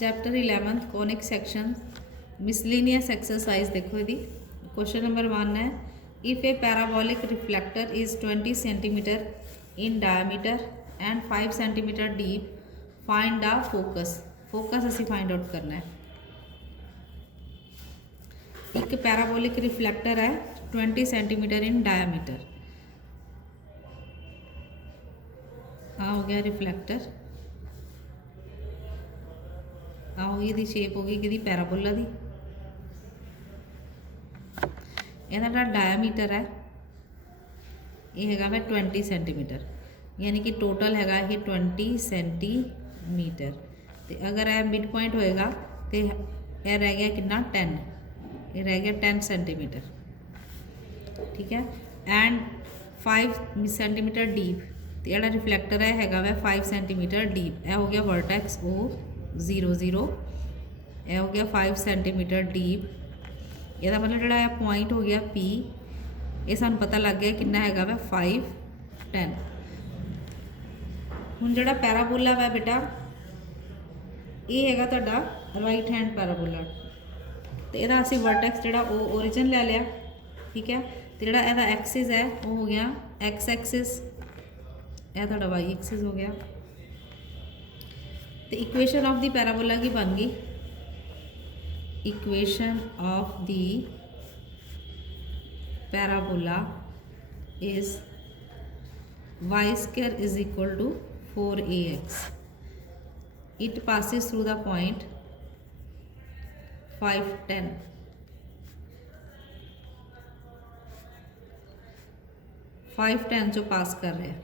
Chapter 11 conic section miscellaneous exercise देखो यदि question number 1 है if A parabolic reflector is 20 centimetre in diameter and 5 centimetre deep find the focus असी find out करना है। एक parabolic reflector है 20 centimetre in diameter, आ हो गया रिफ्लेक्टर, आ हो गई शेप हो गई कि पैराबोला दी, इहदा डायमीटर है ये है मैं 20 सेंटीमीटर यानी कि टोटल है ये 20 सेंटीमीटर। तो अगर यह मिड पॉइंट होएगा तो यह रह गया कि 10, ये रह गया 10 सेंटीमीटर, ठीक है। एंड 5 सेंटीमीटर डीप, तो यह रिफ्लैक्टर है वह 5 सेंटीमीटर डीप, यह हो गया वर्टेक्स O00, यह हो गया 5 सेंटीमीटर डीप, यदा मतलब जोड़ा पॉइंट हो गया P, ये सानू पता लग गया कितना है वह 5 10। हुण जोड़ा पैराबोला वा बेटा ये है तुहाडा राइट हैंड पैराबोला, तो यदा असी वर्टेक्स जोड़ा ओरिजिन ले लिया, ठीक है। तो जोड़ा यदा एक्सिस है वो हो गया एक्स एक्सिस, यह तुहाडा वाई एक्सिस हो गया। तो इक्वेशन ऑफ द पैराबोला की बन गई, equation of the parabola is y² is equal to 4ax. It passes through the point 5 10. Five 10 जो पास कर रहे हैं,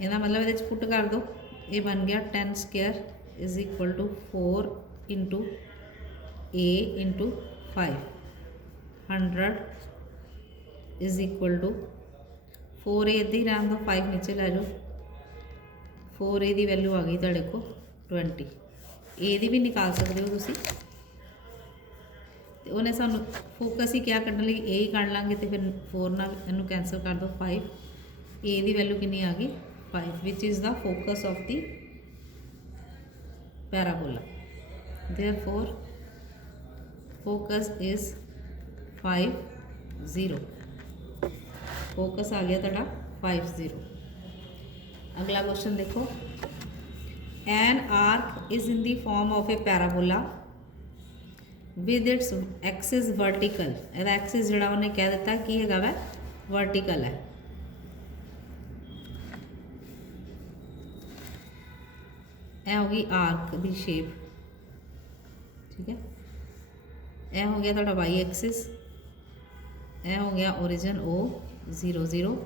इसका मतलब ये पुट कर दो, ये बन गया 10² is equal to 4 into a into 5, 100 is equal to 4a इधर ही रहने दो, 5 नीचे लै जाओ, 4a की वैल्यू आ गई तुहाडे को 20, ए दी भी निकाल सकते हो तुसी। तो उन्हें सानू फोकस ही क्या कढ़ने लई ए ही कढ़ लांगे, तो फिर 4 नाल इनू कैंसल कर दो 5, ए दी वैल्यू कितनी आ गई 5, which is the focus of the parabola. Therefore focus is 5 0, focus आ गया तुहाडा 5 0। अगला क्वेश्चन देखो, an arc is in the form of a parabola with its axis vertical, यदा एक्सिस जोड़ा उन्हें कह दिता कि है वह वर्टिकल है। यह होगी आर्क की शेप, ठीक है। यह हो गया थोड़ा वाई एक्सिस, यह हो गया ओरिजिन O00,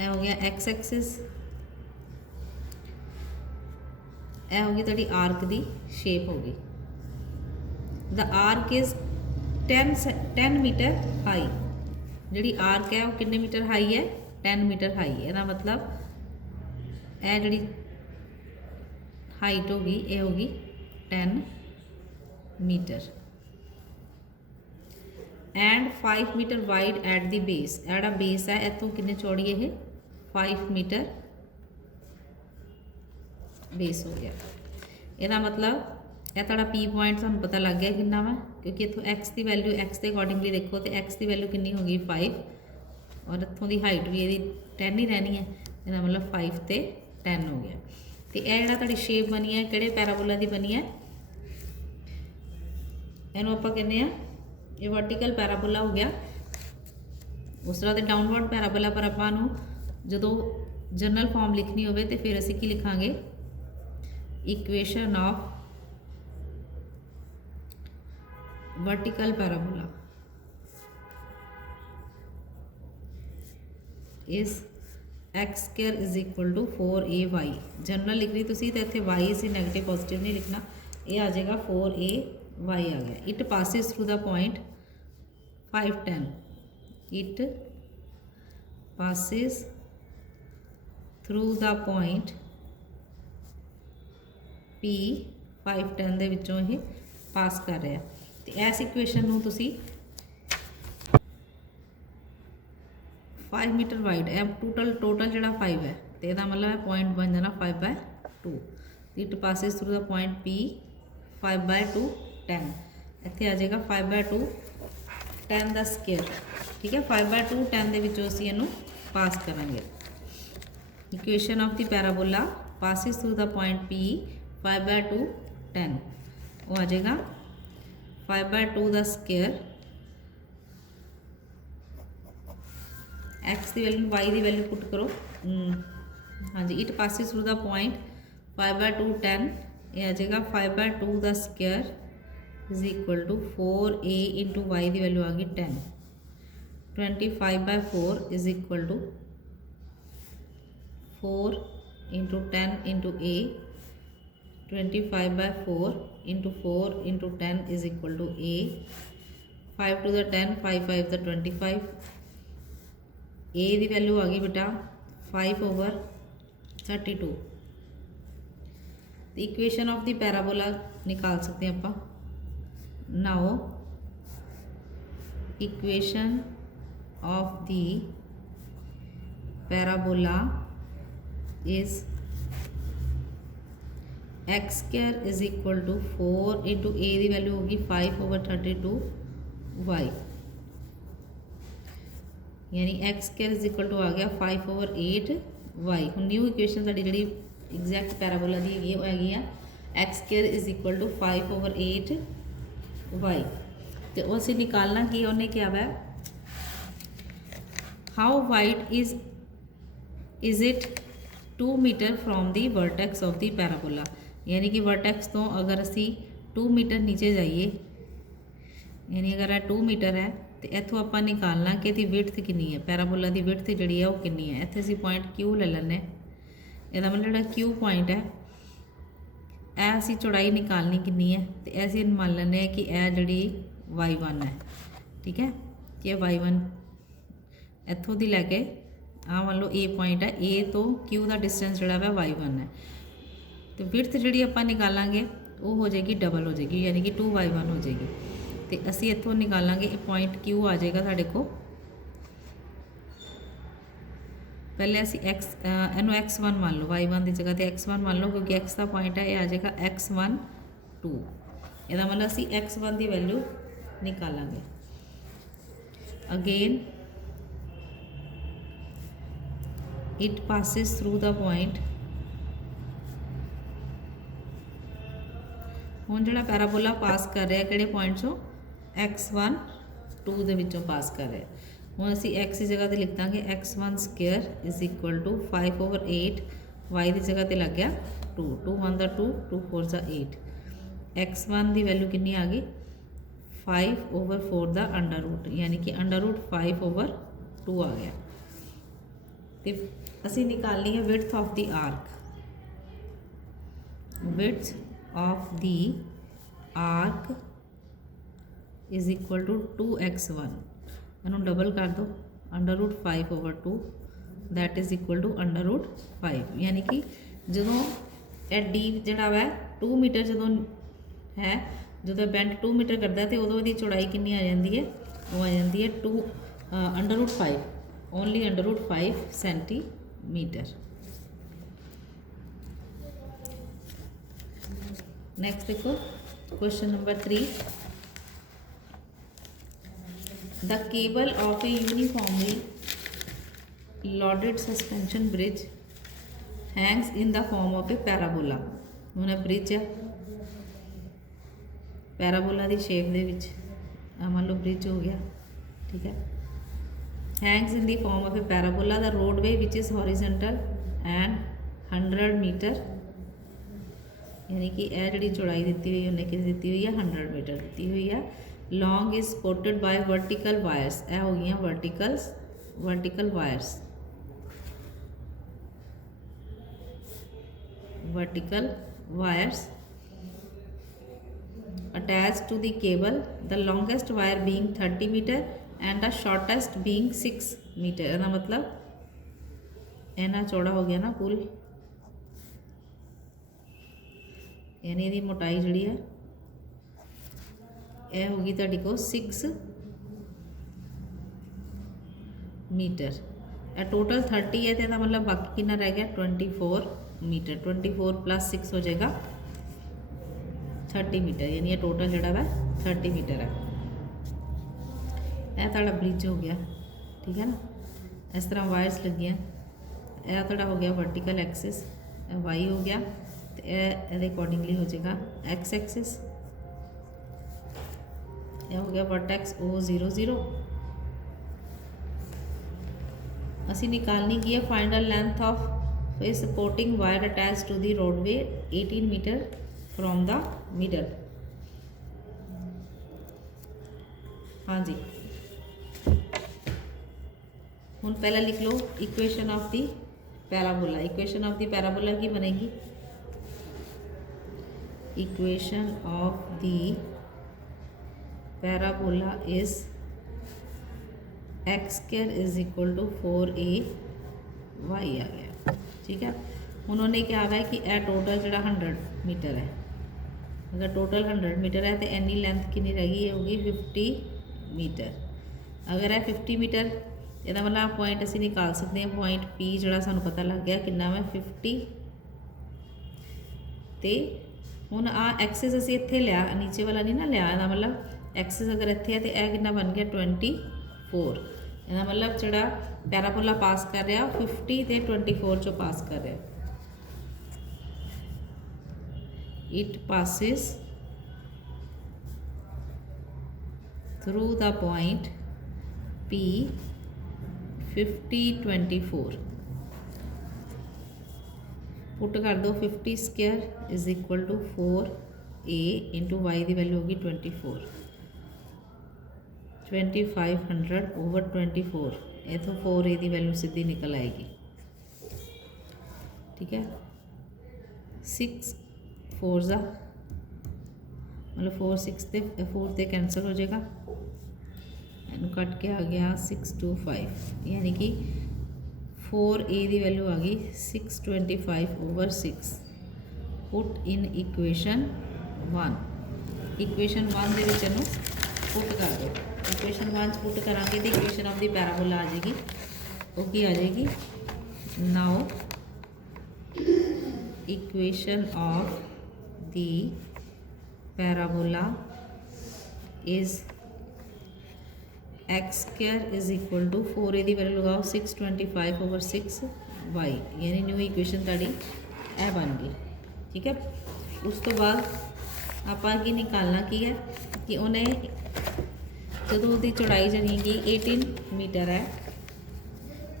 यह हो गया एक्स एक्सिस, यह होगी थोड़ी आर्क की शेप होगी। The arch is 10 meter high, जी आर्क है वो कितने मीटर हाई है 10 मीटर हाई है, यदा मतलब यह जी हाइट होगी ये होगी 10 meter. And 5 meter wide at the base, एड़ा बेस है इतों कितने चौड़ी है 5 मीटर बेस हो गया। यदा मतलब यह थोड़ा पी पॉइंट सूँ पता लग गया कितना वा, क्योंकि इतों एक्स की वैल्यू एक्स के अकॉर्डिंगली देखो तो एक्स की वैल्यू कितनी होगी 5, और इतों की हाइट भी ये 10 ही रहनी है, इसका मतलब 5 ते 10 हो गया। तो यह जो थोड़ी शेप बनी है कि पैराबोला की बनी है, इनू आप कहने ये वर्टिकल पैराबोला हो गया। उस तरह तो डाउनवर्ड पैराबोला, पर आपू जो जनरल फॉर्म लिखनी हो तो फिर असी की लिखांगे equation of vertical parabola is x² is equal to 4ay। General लिख रही तुसी तो इतने y से नैगेटिव पॉजिटिव नहीं लिखना, ये आ जाएगा 4ay आ गया। It passes through the point 5 10, it passes through the point P 5 10 दे विचों ये पास कर रहा है। तो इस इक्वेशन नूं तुसी 5 मीटर वाइड है, टोटल जोड़ा 5 है, तो यह मतलब पॉइंट बन जाना 5/2। It passes through the point P 5/2 10 इत्थे आ जाएगा 5/2 10 का स्केयर ठीक है 5/2 10 दे विचों असीं इहनूं पास करांगे equation of the parabola passes through the point P 5/2 10 वो आ जाएगा 5/2 का स्केयर एक्स की वैल्यू वाई की वैल्यू पुट करो हाँ जी it passes through the point 5/2 10 ये आ जाएगा 5/2 का square is equal to 4a into y की वैल्यू आ गई 10 25/4 is equal to 4 into 10 into a 25/4 into 4 into 10 is equal to a 5 to the 10 5 5 the 25 A की वैल्यू आ गई बेटा 5/32 इक्वेशन ऑफ द पैराबोला निकाल सकते हैं आप now equation of the parabola is x square is equal to 4 into a की value होगी 5/32 वाई यानी x square is equal to आ गया 5/8 वाई हम न्यू इक्वेशन साड़ी जी एग्जैक्ट पैराबोला की हैगी आ x square is equal to 5/8 y तो असीं निकालना कि उन्हें क्या है how wide is it 2 metre from the vertex of the parabola यानी कि वर्टेक्स तो अगर असी 2 मीटर नीचे जाइए यानी अगर 2 मीटर है तो इतों आप निकालना कि इसकी विड्थ कितनी है पैराबोला की विड्थ जी है वो कितनी है इतने असीं पॉइंट क्यू ले लें यदा मतलब जो क्यू पॉइंट है यह असीं चौड़ाई निकालनी कितनी है तो असीं मान लें कि यह जी y1 है ठीक है कि y1 इतों की लैके आ मान लो ए पॉइंट है ए तो क्यू का डिस्टेंस जोड़ा है y1 है तो विड्थ जी आप निकालांगे वो हो जाएगी डबल हो जाएगी यानी कि 2y1 हो जाएगी तो असी इतों निकालांगे पॉइंट क्यू आ जाएगा साढ़े को पहले असी एक्स इनू x1 मान लो y1 की जगह तो x1 मान लो क्योंकि x का पॉइंट है ये आ जाएगा x1 2 यदा मतलब असी x1 की वैल्यू निकालांगे again it passes through the point हुण जिहड़ा पैराबोला पास कर रहा है किहड़े पॉइंट चों x1 2 दे विचों पास कर रहे हैं हुण असीं x की जगह ते लिख दांगे x1 square is equal to 5/8 y की जगह ते लग गया 2 2 1 दा 2 2 4 दा 8 x1 की वैल्यू कितनी आ गई 5/4 दा अंडर रूट यानी कि अंडर रूट 5/2 आ गया तो असीं निकालनी है width of the arch width of the arch is equal to 2x1 इनू डबल कर दो under root 5/2 that is equal to under root 5 यानी कि जो डी जोड़ा वै 2 मीटर जो है जो बेंड 2 मीटर करता है तो उदों की चौड़ाई कितनी आ जाती है वो आ जाती है 2 under root 5 only under root 5 centimeter next देखो question number 3 The cable of a uniformly loaded suspension bridge hangs in the form of a parabola. हुण ब्रिज है पैराबोला की शेप दे विच मान लो ब्रिज हो गया ठीक है hangs in the form of a parabola the roadway which is horizontal and 100 metre यानी कि यह जी चौड़ाई दी हुई उन्हें कि दी हुई है 100 मीटर दी हुई है long is supported by vertical wires यह हो गई vertical wires attached to the cable the longest wire being 30 meter and the shortest being 6 meter ਇਹਦਾ मतलब इन्ना चौड़ा हो गया ना पुल यानी इसकी मोटाई जी है यह होगी तुहाडी को 6 मीटर टोटल 30 है तो मतलब बाकी कितना रह गया 24 मीटर 24 + 6 हो जाएगा 30 मीटर, यानी ये टोटल जोड़ा वा 30 मीटर है। यह तुहाडा ब्रिज हो गया, ठीक है ना। इस तरह वायर्स लगियां, यह तुहाडा हो गया वर्टिकल एक्सिस, वाई हो गया, तो ये अकॉर्डिंगली हो जाएगा एक्स एक्सिस। यह हो गया वर्टेक्स O00। असी निकालनी की है find the length of a supporting wire attach to the roadway 18 metre from the middle. हाँ जी, हुण पहला लिख लो equation of the parabola. Equation of the parabola की बनेगी, equation of the parabola is x² = 4ay आ गया, ठीक है। उन्होंने क्या है कि यह टोटल जो 100 मीटर है, अगर टोटल 100 मीटर है तो एनी लेंथ कितनी रह गई होगी 50 मीटर। अगर है 50 मीटर, ਇਹਦਾ मतलब पॉइंट असी निकाल सकते हैं, पॉइंट P जोड़ा सानू पता लग गया कि है 50। तो हुण आ एक्सिस असी इत्थे लिया, नीचे वाला नहीं ना लिया, ਇਹਦਾ मतलब एक्सिस अगर इत्थे है तो यह कितना बन गया 24। ਇਹਦਾ मतलब जोड़ा पैराबोला पास कर रहा 50 ਤੇ 24 चो पास कर रहा। It passes through the point P 50 24। Put कर दो 50² = 4a इंटू वाई की वैल्यू होगी 24, 2500/24। इतों 4a की वैल्यू सीधी निकल आएगी, ठीक है। 6 4 मतलब 4 6 ते 4 ते कैंसल हो जाएगा, इनू कट के आ गया 625, यानी कि 4a की वैल्यू आ गई 625/6। Put in equation 1। इक्वेशन 1 के पुट कर दो। इक्वेशन 1 पुट करांगे तो इक्वेशन ऑफ द पैराबोला आ जाएगी, वो की आ जाएगी now equation of the parabola is x² = 4a की वैल्यू लगाओ 625/6y, यानी न्यू इक्वेशन ताड़ी यह बन गई, ठीक है। उस तो बाद आपां की निकालना की है कि उन्हें जो उसकी चौड़ाई जगेगी 18 मीटर है,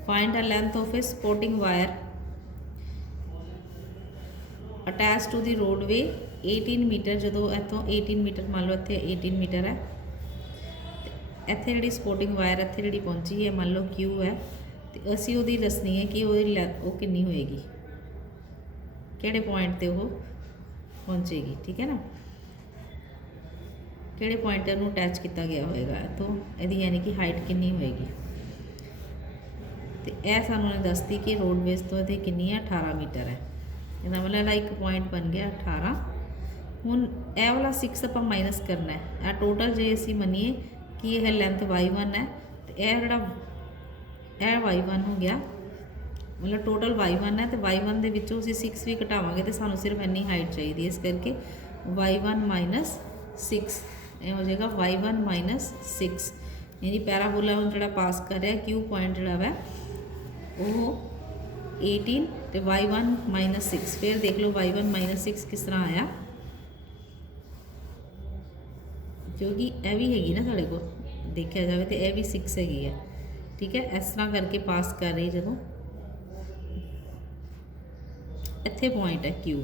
find the length of a supporting wire attach to the roadway 18 meter. जो इतों 18 मीटर मान लो इतने 18 मीटर है, इत्थे जी सपोर्टिंग वायर इत्थे जी पहुंची है मान लो Q है, तो असी वो दसनी है कि वो कितनी होएगी, किहड़े पॉइंट ते वो पहुंचेगी, ठीक है ना, किहड़े पॉइंट ते उन्होंने अटैच किया गया होएगा, तो यदि यानी कि हाइट कितनी होएगी। तो यह सानू दसती कि रोडवेज तो ये कितनी है 18 मीटर है, इसका मतलब एक पॉइंट बन गया 18। हुण यह वाला 6 आपां माइनस करना है, यह टोटल जो असी मनीए कि यह लेंथ y1 है, तो यह जोड़ा y1 हो गया, मतलब टोटल y1 है, तो y1 के विचों असीं 6 भी घटावांगे तो सानू सिर्फ इन्नी हाइट चाहिए, इस करके y1 - 6 ये हो जाएगा y1 - 6, यानी पैराबोला हम जो पास कर रहा Q पॉइंट जोड़ा वै वो 18 तो y1 - 6। फिर देख लो y1 - 6 किस तरह आया, क्योंकि यह भी हैगी ना साढ़े को देखा जाए तो यह भी 6 हैगी है, ठीक है। इस तरह करके पास कर रही जो इत्थे पॉइंट है Q।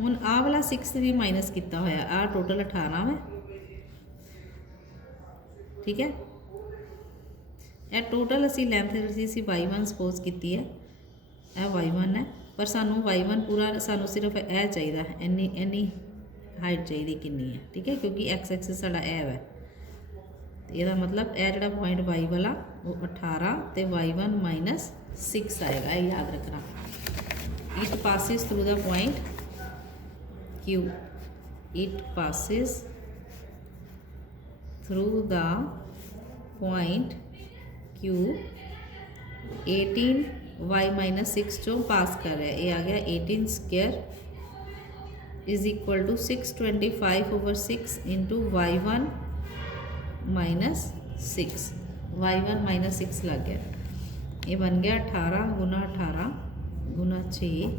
हुण आ वाला 6 भी माइनस किया होया, आ टोटल 18 है, ठीक है। यह टोटल असी लेंथ असी y1 सपोज की है, यह y1 है, पर सानू y1 पूरा सानू सिर्फ यह चाहिए, इन्नी हाइट चाहिए कितनी है, ठीक है, क्योंकि एक्स एक्सिस साडा है, तो यदा मतलब यह जो पॉइंट y वाला वो 18 तो y1 - 6 आएगा, यह याद रखना। It passes through the point Q, it passes through the point Q 18 Y -6 चो पास कर रहा है, ये आ गया 18 square is equal to 625/6 into y1 -6, y1 -6 लग गया। ये बन गया 18 गुना 18 गुना 6,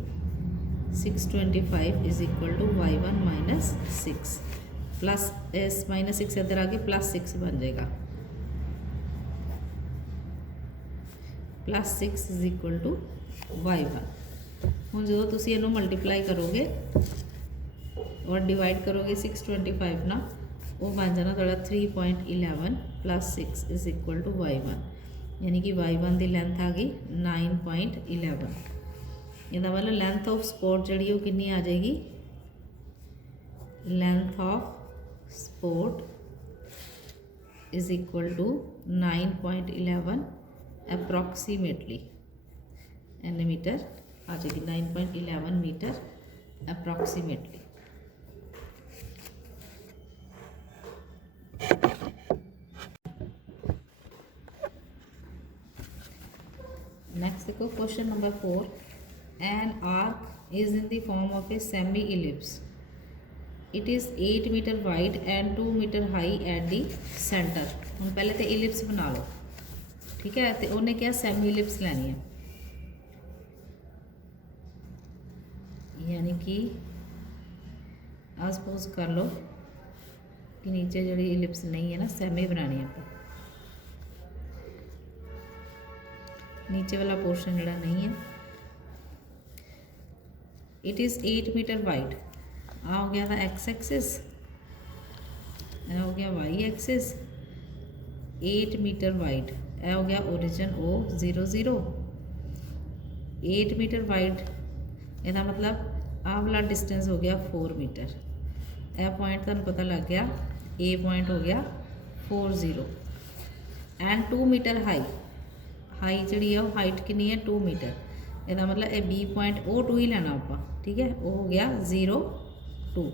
625 is equal to y1 -6 plus -6 इधर आके +6 बन जाएगा, +6 इज इक्वल टू y1। हूँ जो तुम इनू मल्टीप्लाई करोगे और डिवाइड करोगे 625 ना, वो बन जाना थोड़ा 3.11 +6 इज इक्वल टू y1, यानी कि y1 की लेंथ आ गई 9.11। इसका मतलब लेंथ ऑफ स्पोर्ट जी वो कितनी आ जाएगी, length of support is equal to 9.11 approximately an metre आ जाएगी, 9.11 मीटर अप्रॉक्सीमेटली। नेक्स्ट देखो question number 4, an arc is in the form of a semi ellipse, it is 8 metre wide and 2 metre high at the centre. हम पहले तो ellipse बना लो, ठीक है, तो उन्हें क्या सेमी इलिप्स लैनी है, यानी कि आ सपोज कर लो कि नीचे जी इलिप्स नहीं है ना, सेमी बनानी है, नीचे वाला पोर्शन जड़ा नहीं है। इट इज़ 8 मीटर वाइड, आ हो गया था एक्स एक्सिस, यह हो गया वाई एक्सिस, 8 मीटर वाइड, यह हो गया ओरिजिन O 0 0, 8 मीटर वाइड, इसका मतलब आ वाला डिस्टेंस हो गया 4 मीटर, यह पॉइंट तुहानू पता लग गया ए पॉइंट हो गया 40 एंड 2 मीटर हाई, हाई जी है हाइट कितनी है 2 मीटर, इसका मतलब ये बी पॉइंट ओ 2 ही लेना आप, ठीक है, वो हो गया 0 2।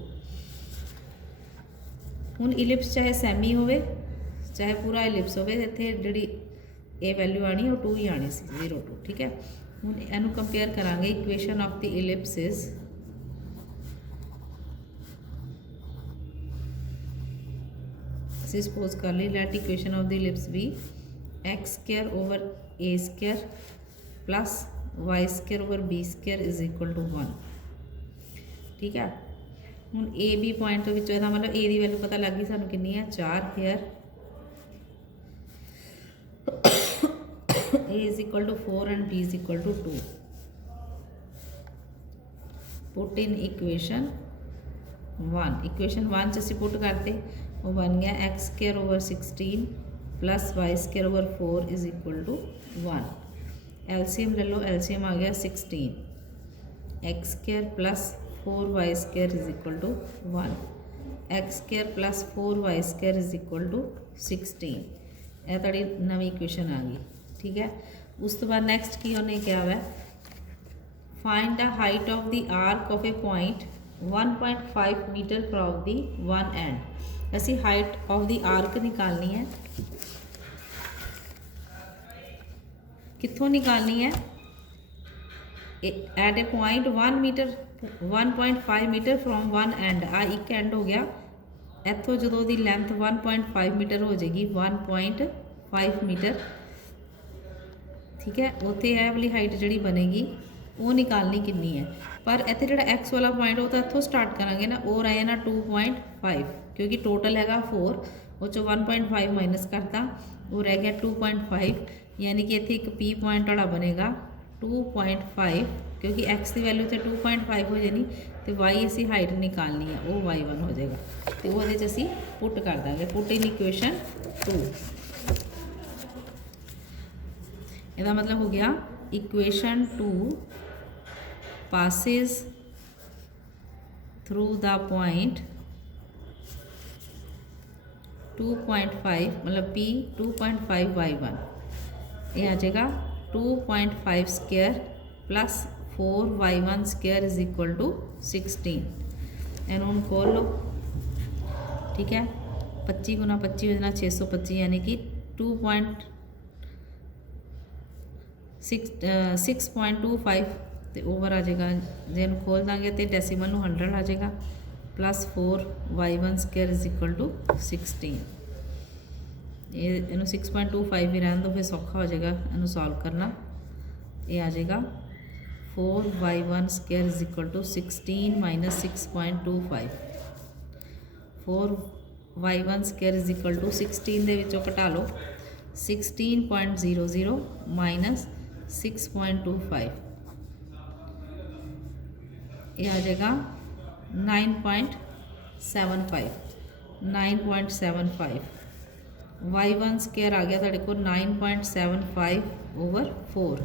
हुण इलिप्स चाहे सैमी होवे चाहे पूरा इलिप्स होवे, इत्थे जिहड़ी ए वैल्यू आनी वो 2 ही आनी सी 0 2, ठीक है। हुण इहनू कंपेयर करांगे, equation of the ellipse is suppose कर ली, let equation of the ellipse be x square over a square plus Y square over b square is equal to 1, ठीक है। हुण ए बी पॉइंट तो विचों मतलब ए की वैल्यू पता लग गई सानू कितनी है 4, here A is equal to 4 and B is equal to 2। Put in equation 1, equation 1 च असीं पुट करते, वो बन गया X square over 16 plus Y square over 4 is equal to 1। LCM ले लो, एलसीएम आ गया 16, X square plus 4 Y square is equal to 1, X square plus 4 Y square is equal to 16। यह थोड़ी नवी इक्वेशन आ गई, ठीक है। उस तो बाद नैक्सट की उन्हें क्या है, find the height of the arc of a point 1.5 metre from the one end. असी हाइट ऑफ द आर्क निकालनी है, कित्थों निकालनी है, at a point 1.5 metre from one end, आ एक एंड हो गया, इतों जो दी लेंथ 1.5 मीटर हो जाएगी 1.5 मीटर, ठीक है। उत्थे यह वाली हाइट जी बनेगी वो निकालनी कितनी है, पर इत्थे जो एक्स वाला पॉइंट वो तो इतों स्टार्ट करांगे ना, वो रहे ना 2.5, क्योंकि टोटल है 4, वो चो 1.5 माइनस करता, वो रह गया 2.5, यानी कि इत्थे एक पी पॉइंट वाला बनेगा 2.5, क्योंकि एक्स की वैल्यू तो 2.5 हो जानी, तो वाई असी हाइट निकालनी है, वो y1 हो जाएगा, तो वो असी पुट कर देंगे, पुट इन इक्वेशन 2। इसका मतलब हो गया equation 2 passes through the point 2.5, मतलब p 2.5 y1, ये आ जाएगा 2.5 square plus 4 y1 square is equal to 16। एन हम खोल लो, ठीक है, 25 गुना 25 हो जाना 625, यानी कि 6.25 तो ओवर आ जाएगा। जे इन्हूं खोल देंगे तो डेसीमल नूं 100 आ जाएगा plus 4y1 square is equal to 16। ये इनू 6.25 ही रहने दो, फिर सौखा हो जाएगा इनू सॉल्व करना। ये आ जाएगा 4y1 square is equal to 16 minus 6.25। 4y1 square is equal to 16 दे विचों घटा लो 16.00 माइनस 6.25, ये आ जाएगा 9.75। y1 स्केयर आ गया तुहाडे कोल 9.75 ओवर 4।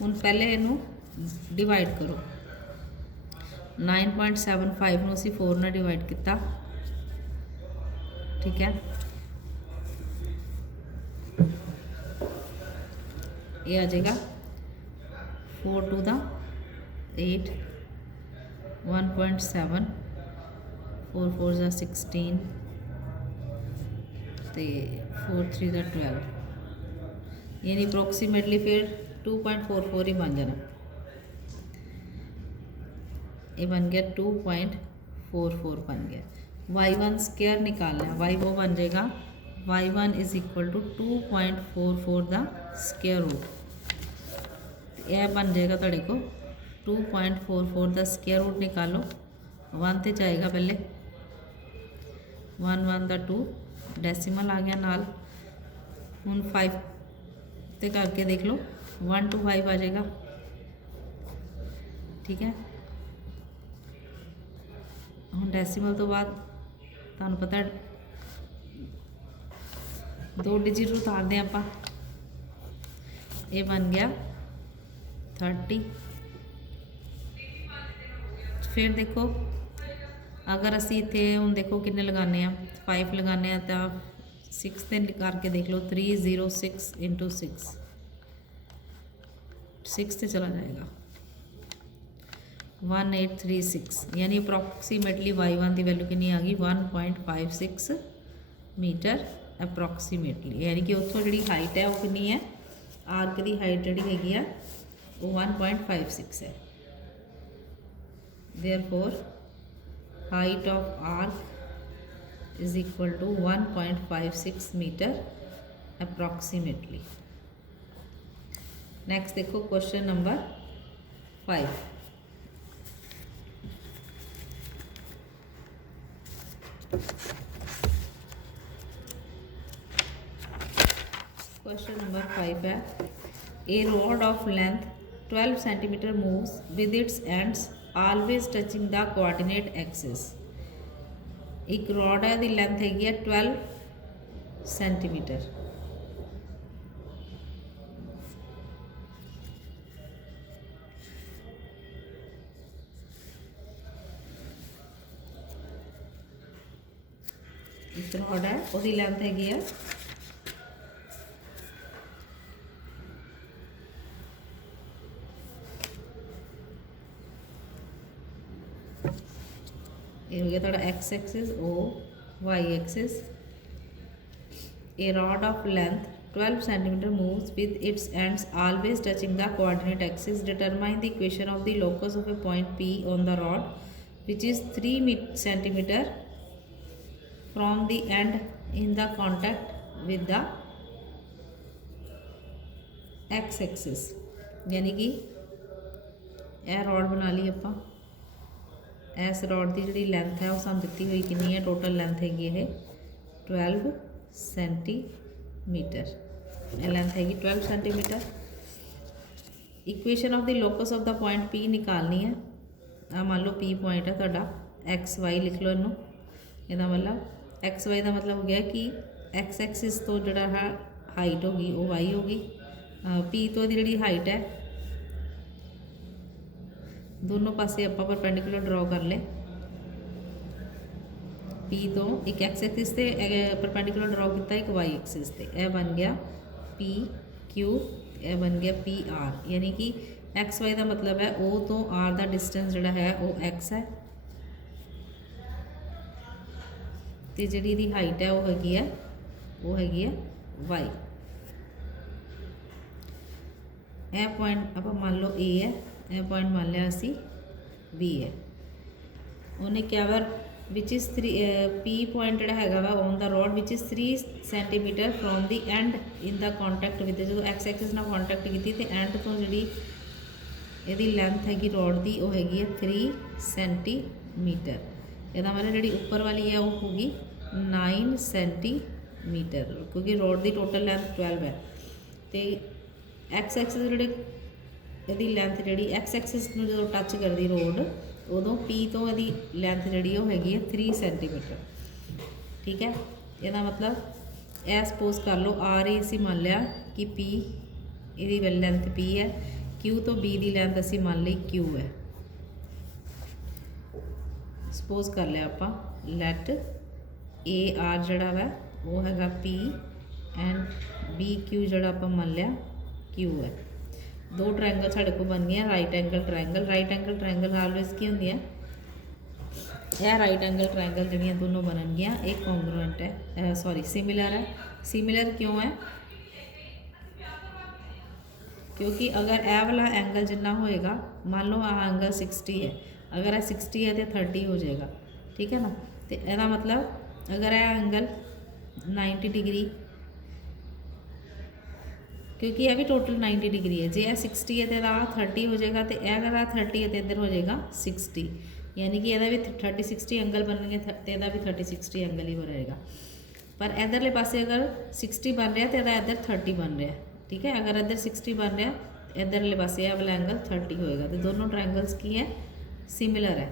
हुण पहले इनू डिवाइड करो, 9.75 नूं असीं 4 नाल डिवाइड किया, ठीक है। ये आ जाएगा 4 टू द 8, 1.7, 4 4 ज़ा 16 तो 4 3 ज़ा 12, यानी अप्रोक्सीमेटली फिर 2.44 ही बन जाना। ये बन गया 2.44 बन गया। y1 स्केयर निकालना है, y वो बन जाएगा y1 is equal to 2.44 the square root. यह बन जाएगा तुहाडे को 2.44 द स्केयर रूट निकालो, 1 ते जाएगा पहले, 1 1 दा 2 डेसीमल आ गया नाल। हुण 5 ते करके देख लो, 1 to 5 आ जाएगा, ठीक है। हुण डेसीमल तो बाद तुहानूं पता 2 डिजिट उतारते हैं आपां, ये बन गया 30। फिर देखो अगर असी इत्थे हुण देखो किन्ने लगाने आ, 5 लगाने आ तो 6 ते करके देख लो, 306 इंटू 6 से चला जाएगा 1836, यानी अप्रॉक्सीमेटली y1 की वैल्यू कितनी आ गई 1.56 मीटर अप्रॉक्सीमेटली, यानी कि उत्थों जी हाइट है वो कितनी है, आर्क की हाइट जी हैगी है वो 1.56 है। Therefore height of arc is equal to 1.56 metre approximately. Next देखो क्वेश्चन नंबर 5। क्वेश्चन नंबर 5 है, a rod of length 12 centimetre moves with its ends always touching the coordinate axis. एक रॉड है, the length हैगी है 12 centimetre, एक rod है उसकी length हैगी है 12 एक्स एक्सिस ओ Y axis. A rod of length 12 centimetre moves with its ends always touching the coordinate axis. Determine the equation of the locus of a point P on the rod which is 3 centimeter from the end in the contact with the X axis. यानी कि यह rod बना ली आपां, इस rod की जी length है वो सानूं दित्ती हुई कितनी है, टोटल लेंथ हैगी है 12 सेंटीमीटर, लेंथ हैगी 12 centimetre. Equation of the locus of the point P निकालनी है। मान लो P पॉइंट है तुहाडा, एक्स वाई लिख लो इनू, इहदा मतलब एक्स वाई का मतलब हो गया कि एक्स एक्सिस तो जिहड़ा है हाइट होगी वो वाई होगी, P तो जी हाइट है दोनों पासे आप परपेंडिकुलर ड्रॉ कर ले। P तो एक एक्स एक्सिस से परपेंडिकुलर ड्रॉ किया, एक वाई एक्सिस से, यह बन गया PQ, यह बन गया PR। यानी कि एक्स वाई का मतलब है O तो R का डिस्टेंस जोड़ा है वो X है, तो जी हाइट है वो हैगी है Y। ਇਹ ਪੁਆਇੰਟ ਆਪਾਂ ਮੰਨ ਲਓ A ਹੈ, ਇਹ ਪੁਆਇੰਟ ਮੰਨ ਲਿਆ ਅਸੀਂ B ਹੈ। ਉਹਨੇ ਕਿਹਾ ਵਾ ਵਿਚ ਇਜ਼ 3 P ਪੁਆਇੰਟ ਜਿਹੜਾ ਹੈਗਾ ਵਾ on the road which is 3 centimetre from the and in the contact with, ਜਦੋਂ ਐਕਸ ਐਕਸਿਸ ਨਾਲ ਕੰਟੈਕਟ ਕੀਤੀ ਤੇ ਐਂਡ ਤੋਂ ਜਿਹੜੀ ਇਹਦੀ ਲੈਂਥ ਹੈਗੀ ਰੋਡ ਦੀ ਉਹ ਹੈਗੀ ਹੈ 3 ਸੈਂਟੀਮੀਟਰ। ਇਹਦਾ ਮਤਲਬ ਜਿਹੜੀ ਉੱਪਰ ਵਾਲੀ ਹੈ ਉਹ ਹੋਗੀ 9 ਸੈਂਟੀਮੀਟਰ, ਕਿਉਂਕਿ ਰੋਡ ਦੀ ਟੋਟਲ ਲੈਂਥ 12 ਹੈ। ਤੇ ਐਕਸ ਐਕਸਿਸ ਜਿਹੜੇ ਇਹਦੀ ਲੈਂਥ ਜਿਹੜੀ ਐਕਸ ਐਕਸਿਸ ਨੂੰ ਜਦੋਂ ਟੱਚ ਕਰਦੀ ਰੋਡ ਉਦੋਂ P ਤੋਂ ਇਹਦੀ ਲੈਂਥ ਜਿਹੜੀ ਉਹ ਹੈਗੀ ਹੈ 3 ਸੈਂਟੀਮੀਟਰ। ਠੀਕ ਹੈ, ਇਹਦਾ ਮਤਲਬ ਇਹ ਸਪੋਜ਼ ਕਰ ਲਓ R A ਅਸੀਂ ਮੰਨ ਲਿਆ ਕਿ P ਇਹਦੀ ਲੈਂਥ P ਹੈ, Q ਤੋਂ B ਦੀ ਲੈਂਥ ਅਸੀਂ ਮੰਨ ਲਈ Q ਹੈ। ਸਪੋਜ਼ ਕਰ ਲਿਆ ਆਪਾਂ ਲੈਟ AR ਜਿਹੜਾ ਵਾ ਉਹ ਹੈਗਾ P ਐਂਡ BQ ਜਿਹੜਾ ਆਪਾਂ ਮੰਨ ਲਿਆ Q ਹੈ। दो ट्रायंगल साढ़े को बन गए right angle triangle. Right angle triangle always की होंगी है, यह राइट एंगल ट्रायंगल जड़ियाँ दोनों बनन गया एक कॉन्ग्रुएंट है, सॉरी सिमिलर है। सिमिलर क्यों है? क्योंकि अगर यह वाला एंगल जितना होएगा, मान लो आ एंगल 60 है, अगर यह 60 है तो 30 हो जाएगा। ठीक है ना, तो यदा मतलब अगर यह एंगल 90 डिग्री, क्योंकि यह भी टोटल 90 डिग्री है, जो यह 60 है तो 30 हो जाएगा, तो यह अगर 30 है तो इधर हो जाएगा 60, यानी कि यदा भी 30-60 एंगल बनेंगे तो यदा भी 30-60 एंगल ही बनेगा। पर इधरले पासे अगर 60 बन रहा है तो यदा इधर 30 बन रहा है। ठीक है, अगर इधर 60 बन रहा है इधरले पासे यह वाला एंगल 30 होएगा। तो दोनों ट्रायंगल्स की है सिमिलर है।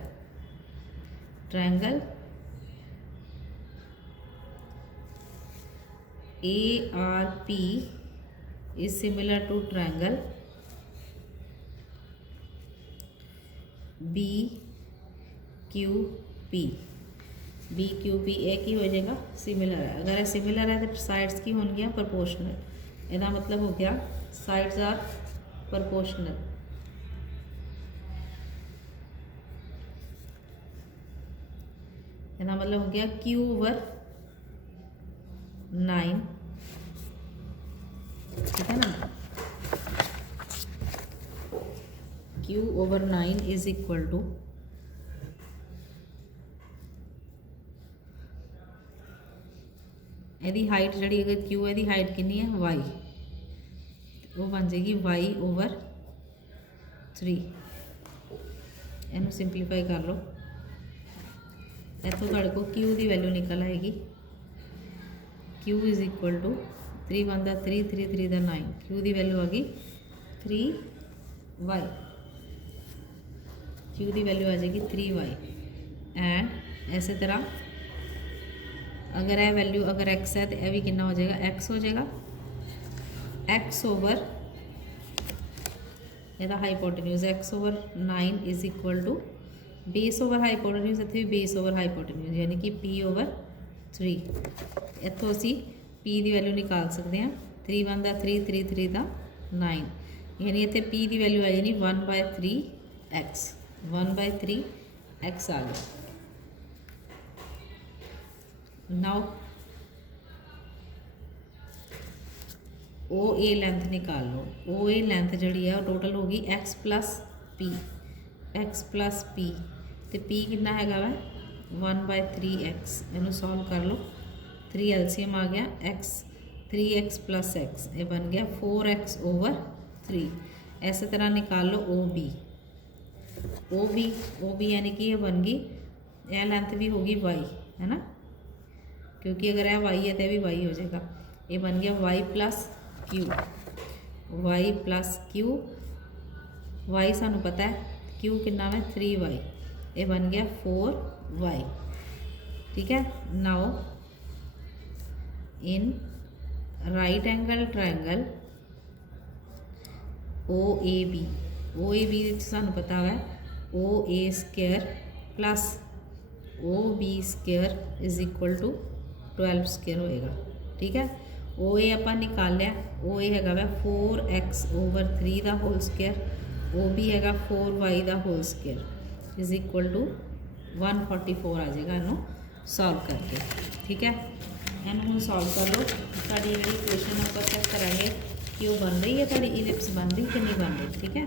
Triangle ARP is similar to triangle BQP। BQP एक ही हो जाएगा, सिमिलर है। अगर ये सिमिलर है तो साइड्स की होंगी प्रोपोर्शनल, इसका मतलब हो गया साइड्स आर प्रोपोर्शनल। इसका मतलब हो गया Q/9। ठीक है ना, Q/9 इज इक्वल टू यदि हाइट जी अगर Q है हाइट कितनी है Y, वो बन जाएगी Y/3। इनू सिंपलीफाई कर लो, इतों तुहाडे को Q की वैल्यू निकल आएगी Q is equal to 3 1 3 3 3 9, Q की वैल्यू आ गई 3Y, Q की वैल्यू आ जाएगी 3Y। एंड इस तरह अगर यह वैल्यू अगर X है तो यह भी कितना हो जाएगा, X हो जाएगा X/, यदा hypotenuse X/9 is equal to base hypotenuse, इतने भी बेस/हाइपोटेन्यूज यानी कि P/3। इतों असी P की वैल्यू निकाल सकते हैं, 3 1 3 3 3 9, यानी इतने P की वैल्यू आ जानी 1/3x, 1/3x आ गया। नाउ OA लेंथ निकाल लो। OA लेंथ जी है टोटल होगी x + P, x + P, तो P कितना है वा 1/3x। इनू सॉल्व कर लो, 3 LCM आ गया, x 3x + x, ये बन गया 4x/3। इस तरह निकाल लो OB यानी कि ये बन गई, यह लेंथ भी होगी y है ना, क्योंकि अगर यह y है तो भी y हो जाएगा। ये बन गया y + Q, y सानू पता है Q कितना है 3y, ये बन गया 4y। ठीक है, now in right angle triangle OAB सानू पता है OA² + OB² is equal to 12² होएगा। ठीक है, OA आप निकाल लिया, OA है 4x/3 का होल स्क्वायर, OB है 4y² इज इक्वल टू 144 आ जाएगा इनू सॉल्व करके। ठीक है, इनू हम सॉल्व कर लो, साड़ी जी इक्वेशन आप चेक करेंगे कि वो बन रही है थोड़ी इलिप्स बन रही कि नहीं बन रही। ठीक है,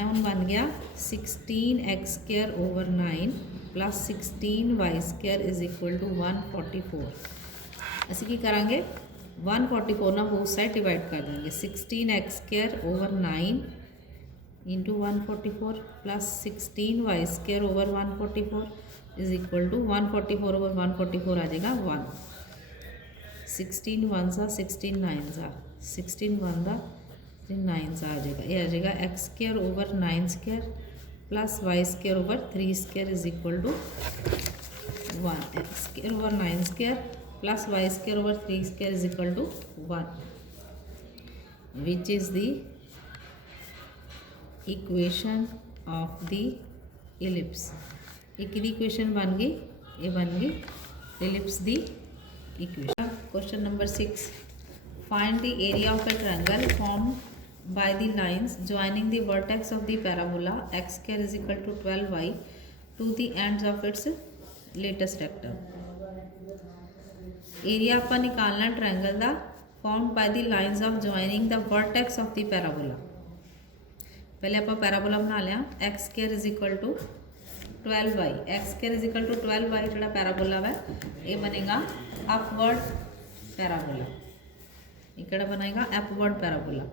एम बन गया 16x² over 9 plus 16y² is equal to 144। ਅਸੀਂ ਕੀ ਕਰਾਂਗੇ 144 ਨਾਲ बोथ साइड डिवाइड कर देंगे। 16x² over 9 into 144 plus 16y² over 144 is equal to 144 over 144 आ जाएगा 1। 16 1 सा 16 9 सा 16 1 दा 9 सा आ जाएगा। ये आ जाएगा x² over 9² plus y² over 3² is equal to 1। x² over 9² plus y² over 3² is equal to 1 which is the equation of the ellipse. एक इक्वेशन बन गई, ये बन गई इलिप्स दी इक्वेशन। Question number 6, find the area of a triangle formed by the lines joining the vertex of the parabola x² is equal to 12y to the ends of its latus rectum. Area ਆਪਾਂ निकालना triangle ਦਾ formed by the lines of joining the vertex of the parabola. पहले आप parabola बना लिया x² is equal to 12y। x² is equal to 12y जो parabola है ये बनेगा अपवर्ड पैराबोला। ये बनेगा अपवर्ड पैराबोला।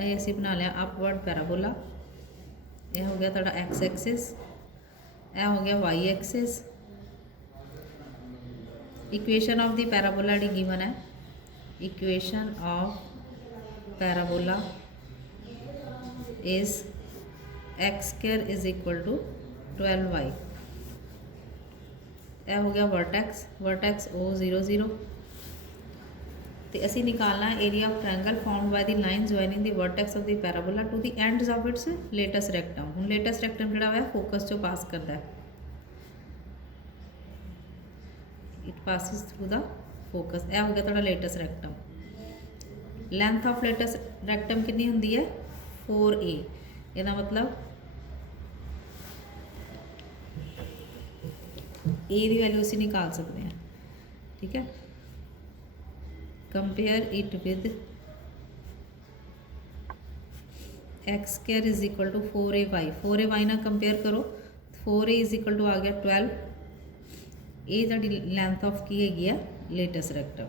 ये असी बना लिया अपवर्ड पैराबोला। यह हो गया थोड़ा x एक्सिस, यह हो गया y axis. Equation of the parabola the given है। Equation of parabola is x² is equal to 12y। यह हो गया वर्टेक्स, वर्टेक्स O0 0। तो असी निकालना area of triangle formed by the line joining the vertex of the parabola to the ends of its latus rectum. हुण latus rectum जिहड़ा है focus चो पास करता है, it passes through the focus. यह हो गया थोड़ा latus rectum. Length of latus rectum कितनी होंदी है 4a। ਇਹਦਾ मतलब a ਦੀ वैल्यू ਅਸੀਂ निकाल सकते हैं। ठीक है, compare it with x² is equal to 4ay। 4ay ना कंपेयर करो, 4a इज इक्वल टू आ गया 12। ये जी लेंथ ऑफ की हैगी है लेटेस्ट रेक्टम।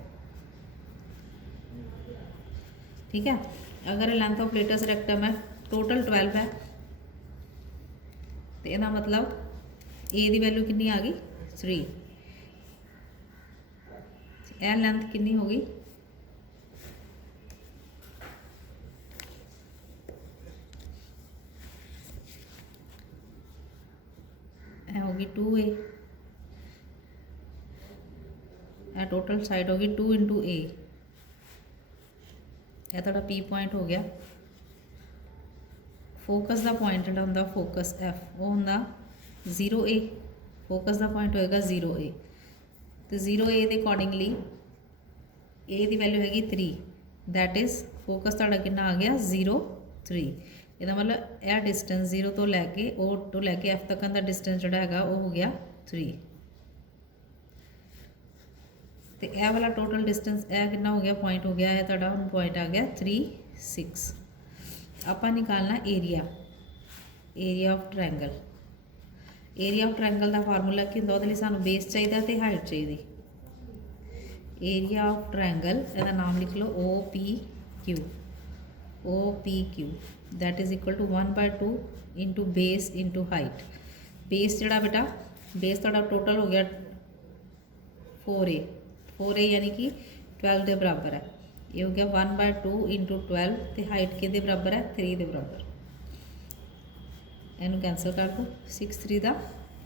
ठीक है, अगर लेंथ ऑफ लेटेस्ट रेक्टम है टोटल 12 है तो यह मतलब ए की वैल्यू कितनी आ गई 3। यह लेंथ कितनी हो गई होगी 2a। यह टोटल साइड होगी 2 इंटू a। यह थोड़ा P पॉइंट हो गया। फोकस का पॉइंट जो होंगे फोकस F वो होंगे 0a। फोकस का पॉइंट होएगा 0a। तो 0a के अकॉर्डिंगली a की वैल्यू हैगी 3। दैट इज़ फोकस तुहाडा कितना आ गया 0 3। इसका मतलब यह डिस्टेंस 0 तो लैके O तो लैके F तक का डिस्टेंस जोड़ा है वो हो गया 3। तो यह वाला टोटल डिस्टेंस यह कितना हो गया पॉइंट हो गया है तुहाडा हुण पॉइंट आ गया 3 6। ਆਪਾਂ निकालना area, area of triangle. Area of triangle का फार्मूला की होंदा, उहदे लई सानूं बेस चाहिए तो हाइट चाहिए। एरिया ऑफ ट्रायंगल इसका नाम लिख लो OPQ। OPQ that is equal to 1/2 into base into height. Base जोड़ा बेटा बेस तुहाडा टोटल हो गया 4a। 4a यानी कि 12 के बराबर है। ये हो गया 1/2 इंटू 12 तो हाइट के बराबर है 3 के बराबर। इनू कैंसल कर दो 6 3 का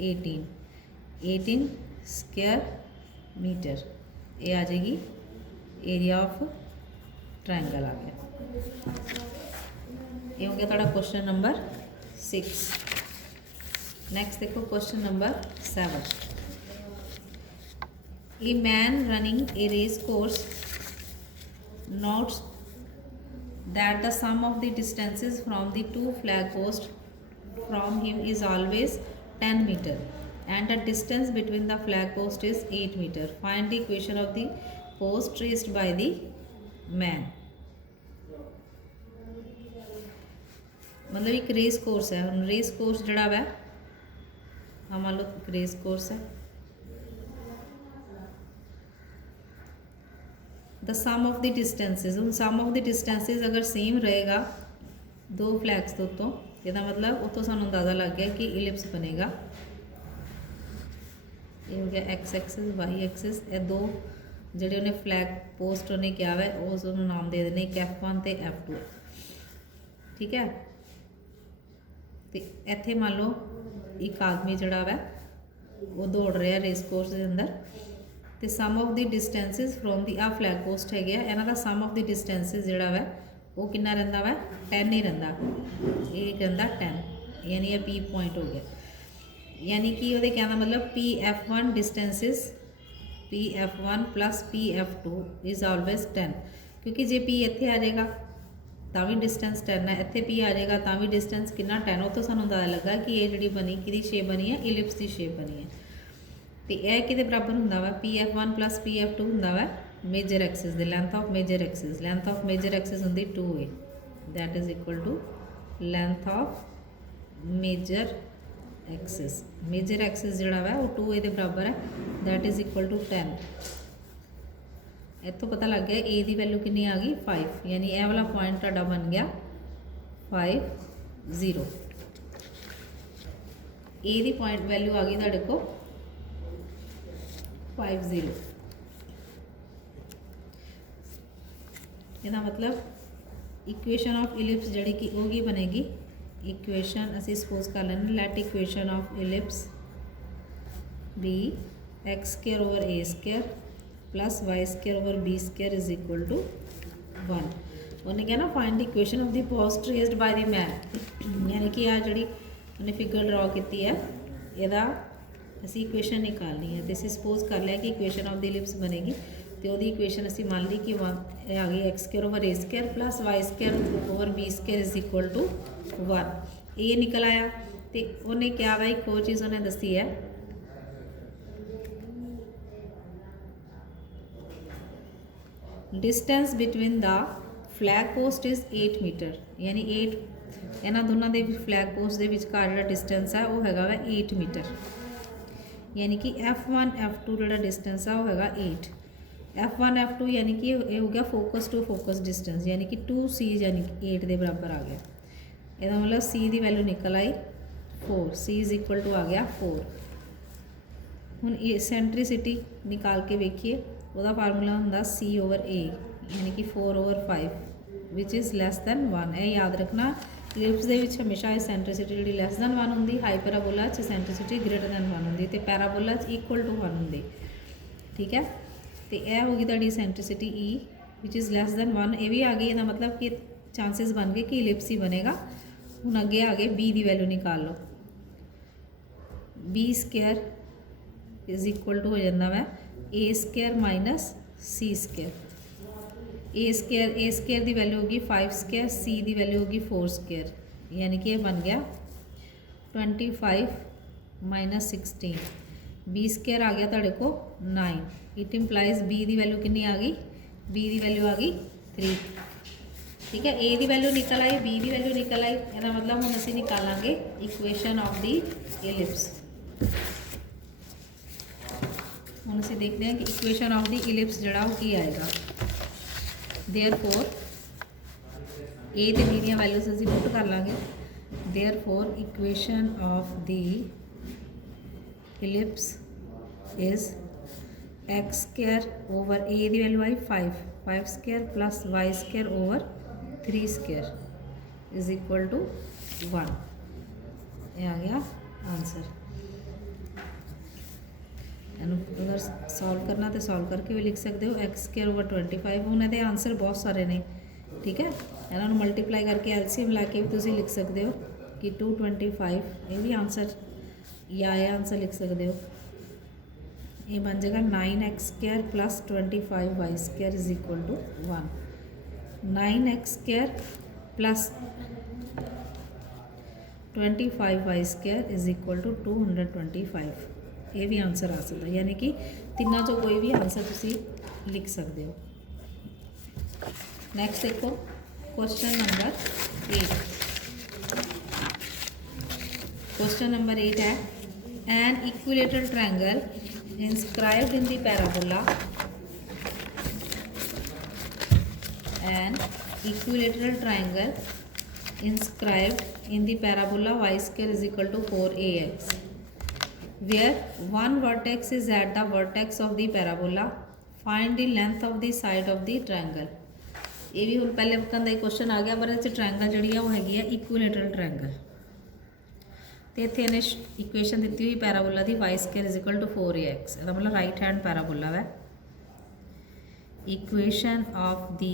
18 स्क्वायर मीटर। ये आ जाएगी एरिया ऑफ ट्रायंगल आ गया। ये हो गया थोड़ा क्वेश्चन नंबर 6। नेक्स्ट देखो question number 7। A man running a race course notes that the sum of the distances from the two flag posts from him is always 10 meter and the distance between the flag post is 8 meter. Find the equation of the post traced by the man, मतलब एक race course है। हम race course जड़ा वै हाँ मान लो एक race course है। The sum of the distances, हम सम ऑफ द डिस्टेंसेस अगर सेम रहेगा दो फ्लैग्स तो उत्तों, इसका मतलब उत्तों सानू अंदाज़ा लग गया कि इलिप्स बनेगा। ये हो गया एक्स एक्सिस वाई एक्सिस, ये दो ਜਿਹੜੇ ਉਹਨੇ फ्लैग पोस्ट ਉਹਨੇ ਕਿਹਾ ਵੈ ਉਸ ਨੂੰ ਨਾਮ ਦੇ ਦੇਣੇ ਇੱਕ F1 ਤੇ F2, ठीक है। तो ਇੱਥੇ ਮੰਨ ਲਓ एक आदमी जड़ा वै वो दौड़ रहा रेस कोर्स के अंदर, तो sum of the distances from the आ फ्लैग पोस्ट है इन्हों का सम ऑफ द डिस्टेंसिस जोड़ा वै वो कितना रहा वै 10 ही रहा, ये रहा 10, यानी ये P पॉइंट हो गया। यानी कि वो कहने का मतलब PF1 distances PF1 plus PF2 is always 10, क्योंकि जे P इत्थे आ जाएगा तो भी डिस्टेंस 10 है, इत्थे P आ जाएगा तो भी डिस्टेंस कितना 10, वो तो सानू अंदाजा लगा कि ये जी बनी कि शेप बनी है इलिप्स की शेप बनी है। तो यह कि बराबर होंदा वा PF1 प्लस PF2 होंदा वा major axis the length of major axis, length of major axis होंदी 2a, that is equal to length of major axis. Major axis जोड़ा वा वो 2a के बराबर है, दैट इज इक्वल टू 10। इतों पता लग गया ए की वैल्यू कितनी आ गई 5, यानी यह वाला पॉइंट तुहाडा बन गया 5 0। ए की पॉइंट वैल्यू आ गई तुहाडे को 5 0। इसका मतलब इक्वेशन ऑफ इलिप्स जी कि वो बनेगी, इक्वेशन असी सपोज कर लें let equation of ellipse be X square over A square plus Y square over B square is equal to 1। उन्हें कहना find the equation of the post raised by the man, यानी कि आ जी उन्हें figure draw की है यदा असी equation निकालनी है। तो असी सपोज कर लिया कि इक्वेशन ऑफ द इलिप्स बनेगी, तो वो इक्वेशन असी मान ली कि आ गई X square over A square plus Y square over B square is equal to 1। ये निकल आया। तो उन्हें क्या वा एक और चीज़ उन्हें दसी है, distance between the flag post is 8 meter, यानी 8 इन्होंने दोनों के फ्लैग पोस्ट के विचकार जो डिस्टेंस है वो हैगा वा 8 मीटर, यानी कि F1 F2 जो डिस्टेंस है वो हैगा 8। F1 F2 यानी कि ये हो गया फोकस टू फोकस डिस्टेंस, यानी कि 2C यानी कि 8 के बराबर आ गया। इसका मतलब C की वैल्यू निकल आई 4, C इज इक्वल टू आ गया 4। हुण सेंट्रीसिटी निकाल के वेखिए, वह फार्मूला होंदा C ओवर A, यानी कि 4 over 5 which is less than 1। यह याद रखना इलिप्स दे विच हमेशा सेंट्रीसिटी जी लैस दैन 1 होंदी, हाईपैराबोला सेंट्रीसिटी ग्रेटर दैन 1 होंदी, तो पैराबोला इक्वल टू 1 होंदी, ठीक है। तो यह होगी तुहाडी centricity E which is less than 1, ये भी आ गई। इसका मतलब कि चांसिस बन गए कि इलिप्स ही बनेगा। हुण अगे आ गए B की वैल्यू निकाल लो, B square is equal to हो जाता वै A square minus C square. A square की वैल्यू होगी 5 स्केयर, C की वैल्यू होगी 4 स्केयर, यानी कि यह बन गया 25 माइनस 16। B स्केयर आ गया तुहाडे को 9। इट इंप्लाइज B की वैल्यू कितनी आ गई, B की वैल्यू आ गई 3, ठीक है। A की वैल्यू निकल आई, B की वैल्यू निकल आई। इसका मतलब हम असीं निकालांगे इक्वेशन ऑफ दी इलिप्स। हम असीं देखते हैं कि इक्वेशन ऑफ दी इलिप्स जड़ा वो की आएगा। देयरफॉर ए ते बी दी वैल्यूज असीं पुट कर लांगे। Therefore equation of the ellipse is x square over a की वैल्यू आई 5 square plus Y square over 3 square is equal to 1। ये आ गया आंसर। अगर सॉल्व करना तो सॉल्व करके भी लिख सकते हो। एक्स स्केयर ओवर 25, उन्होंने आंसर बहुत सारे ने, ठीक है। इन्होंने मल्टीप्लाई करके एलसीएम लैके भी तुम लिख सकते हो कि 225, ये भी आंसर या ये आंसर लिख सकते हो। ये बन जाएगा 9x square plus 25 Y square is equal to 1। 9x square plus 25 Y square is equal to 225, ये भी आंसर आ सकता है। यानी कि तिना चो कोई भी आंसर तुसी लिख सकते हो। नेक्स्ट देखो क्वेश्चन नंबर 8। क्वेश्चन नंबर 8 है an equilateral triangle inscribed in the parabola an equilateral triangle inscribed in the parabola y square is equal to 4ax where one vertex is at the vertex of the parabola find the length of the side of the triangle। ये भी हम पहले वक्त का question आ गया पर इस triangle जी है वो हैगी है इक्विलेटरल ट्रायंगल। तो इतने इन्हें इक्वेशन दी हुई पैराबोला की y square is equal to 4ax इसका मतलब राइट हैंड पैराबोला है। Equation of the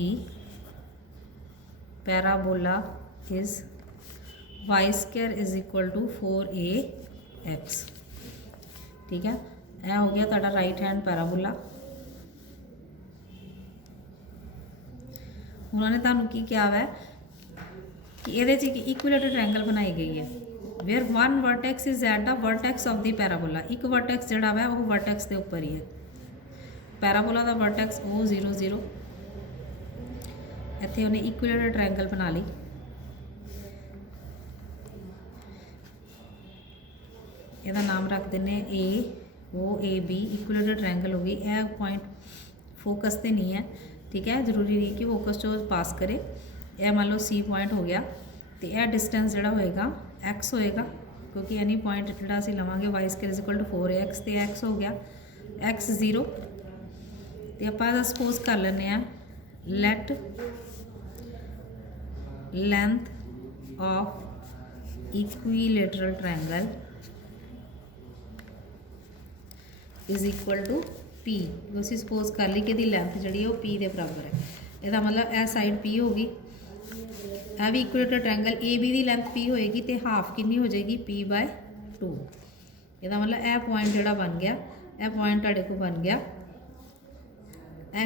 parabola is y square is equal to 4ax। ठीक है, यह हो गया ताड़ा राइट हैंड पैराबोला। उन्होंने तुहानू की क्या है कि ये इक्विलेटरल ट्रायंगल बनाई गई है where one vertex is at the vertex of the parabola. एक वर्टेक्स जिहड़ा है वो वर्टेक्स के उपर ही है। पैराबोला का वर्टेक्स O 0 0 इत्थे उन्हें इक्विलेटरल ट्रायंगल बना ली। ਇਹਦਾ नाम रख देने AOAB इक्विलेटरल ट्रायंगल हो गई। यह पॉइंट फोकस तो नहीं है, ठीक है, जरूरी नहीं कि फोकस चो पास करे। यह मान लो C पॉइंट हो गया तो यह डिस्टेंस जोड़ा होएगा X होएगा क्योंकि एनी पॉइंट जोड़ा असीं लवांगे y square is equal to 4ax तो X हो गया X 0। तो आप सपोज कर लें let length of equilateral triangle is equal to P। असीं सपोज कर ली कि लैंथ जी वो P के बराबर है। इसका मतलब यह साइड P होगी, यह भी इक्विलेटरल ट्रायंगल AB की लेंथ P होएगी तो हाफ कितनी हो जाएगी P/2। इसका मतलब यह पॉइंट जोड़ा बन गया, यह पॉइंट तुहाडे को बन गया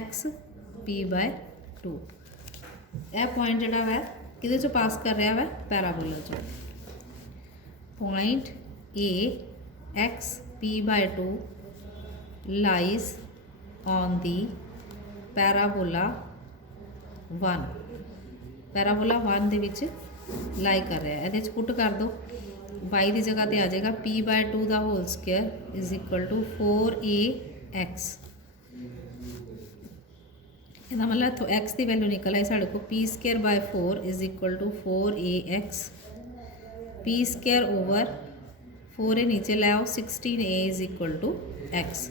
X P/2। यह पॉइंट जोड़ा है किहदे चों पास कर रहा है पैराबोला चों। Point A X P/2 lies on the parabola 1। Parabola 1 दे विच लाई कर रहा है। ये पुट कर दो y की जगह पर आ जाएगा P/2 का whole square is equal to 4ax। इसका मतलब इतों x की वैल्यू निकल आई साढ़े को P²/4 is equal to 4ax। P² over 4a नीचे ले आओ 16a is equal to x।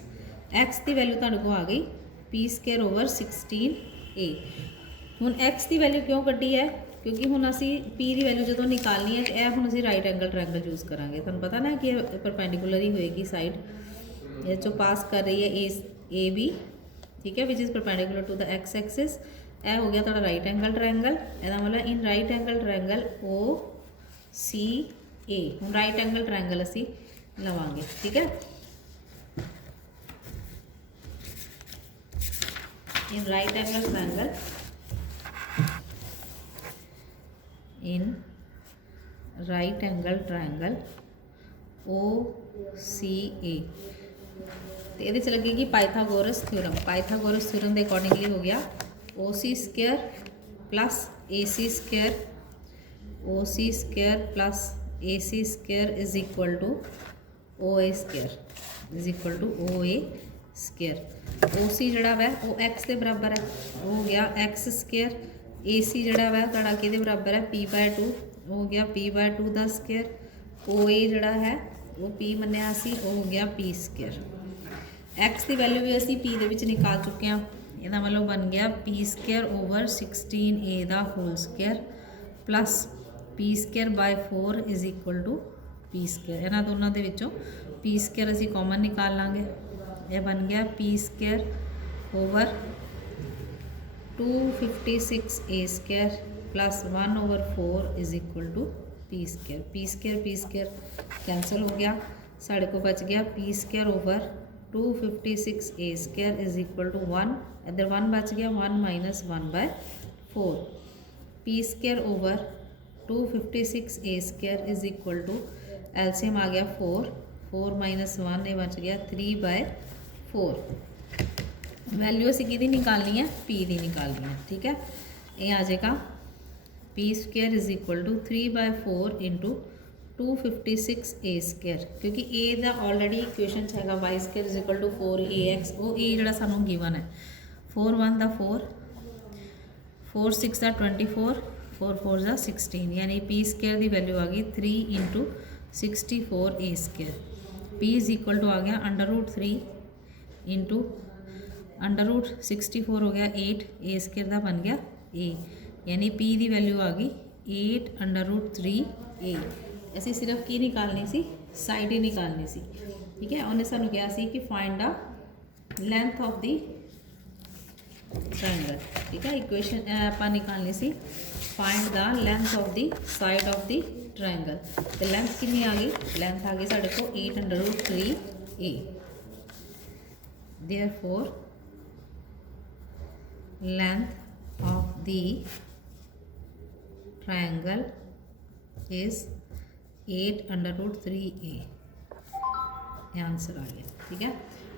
x की वैल्यू तुहानू को आ गई P² ओवर 16a। हुण x की वैल्यू क्यों कड्डी है क्योंकि हुण असी P की वैल्यू जो निकालनी है यह हुण असी राइट एंगल ट्रायंगल यूज़ करांगे। तुहानू पता ना कि परपेंडिकुलर ही होएगी साइड ये जो पास कर रही है AB, ठीक है, which is perpendicular to the x axis. यह हो गया तुहाडा राइट एंगल ट्रायंगल। इसका मतलब in right angle triangle OCA। हुण राइट एंगल ट्रायंगल असी लवांगे, ठीक है। in right angle triangle OCA तो ये लगेगी पाइथागोरस थ्योरम। पाइथागोरस थ्योरम के अकॉर्डिंगली हो गया OC² plus AC² plus AC² is equal to OA² is equal to OA²। OC जड़ा वै वो x के बराबर है, वो हो गया x²। AC जड़ा वै तुहाडा किहदे बराबर है P/2, वो हो गया P/2 का स्क्वायर। OA जड़ा है वो P मन्निया सी, वो हो गया P²। x की वैल्यू भी असी P दे विच निकाल चुके हैं। इसका मतलब बन गया P² ओवर 16a का whole square plus P²/4 is equal to P²। इन्हां दोनों दे विचों P² असी कॉमन निकाल लांगे। यह बन गया P² over 256a² plus 1/4 is equal to P² cancel हो गया। साढ़े को बच गया P² over 256a² is equal to 1। इधर 1 बच गया, 1 minus 1/4। P² over 256a² is equal to LCM आ गया 4, 4 माइनस 1 ये बच गया 3/4। वैल्यू असी किहदी निकालनी है P की निकालनी है, ठीक है। ये आ जाएगा P square is equal to 3/4 into 256 a square, क्योंकि ए का ऑलरेडी इक्वेशन हैगा y square is equal to 4ax, वो ए जो सानू गिवन है 4 1 का 4 4 6 का 24 4 4 का 16, यानी पी स्क्वेयर की वैल्यू आ गई 3 into 64 a square. P is equal to आ गया √3 इंटू √64 हो गया 8 ए स्क्वेयर का बन गया ए, यानी पी की वैल्यू आ गई 8 √3 ए। ਅਸੀਂ सिर्फ की निकालनी सी साइड ही निकालनी सी, ठीक है। उन्हें सानू कहा सी कि find the length of the triangle, ठीक है। इक्वेशन आप निकालनी सी find the length of the side of the triangle, तो लेंथ कितनी आ गई, लेंथ आ गई साढ़े को 8 √3 a. Therefore length of the triangle is 8 √3 a, answer आ गया, ठीक है।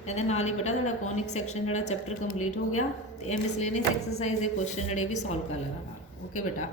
ਇਹਦੇ ਨਾਲ ਹੀ ਬੇਟਾ ਤੁਹਾਡਾ ਕੋਨਿਕ ਸੈਕਸ਼ਨ ਜਿਹੜਾ ਚੈਪਟਰ ਕੰਪਲੀਟ ਹੋ ਗਿਆ, ਤੇ ਇਹ ਮਿਸਲੇਨੀਅਸ ਐਕਸਰਸਾਈਜ਼ ਦੇ ਕੁਐਸਚਨ ਜਿਹੜੇ ਵੀ ਸੋਲਵ ਕਰ ਲੈਣਾ। ਓਕੇ ਬੇਟਾ।